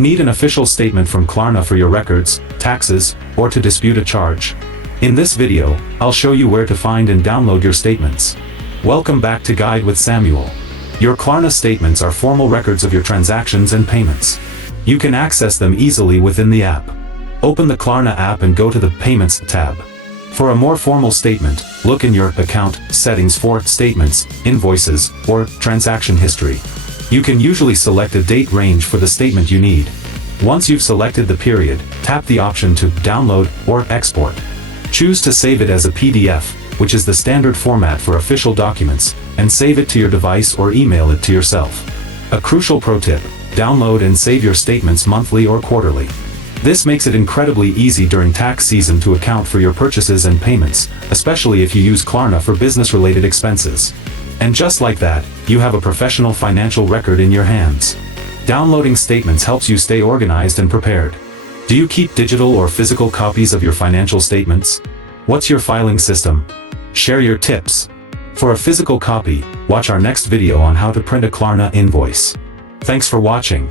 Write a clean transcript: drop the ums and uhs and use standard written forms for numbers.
Need an official statement from Klarna for your records, taxes, or to dispute a charge? In this video, I'll show you where to find and download your statements. Welcome back to Guide with Samuel. Your Klarna statements are formal records of your transactions and payments. You can access them easily within the app. Open the Klarna app and go to the Payments tab. For a more formal statement, look in your account settings for Statements, Invoices, or Transaction History. You can usually select a date range for the statement you need. Once you've selected the period, tap the option to Download or Export. Choose to save it as a PDF, which is the standard format for official documents, and save it to your device or email it to yourself. A crucial pro tip: download and save your statements monthly or quarterly. This makes it incredibly easy during tax season to account for your purchases and payments, especially if you use Klarna for business-related expenses. And just like that, you have a professional financial record in your hands. Downloading statements helps you stay organized and prepared. Do you keep digital or physical copies of your financial statements? What's your filing system? Share your tips. For a physical copy, watch our next video on how to print a Klarna invoice. Thanks for watching.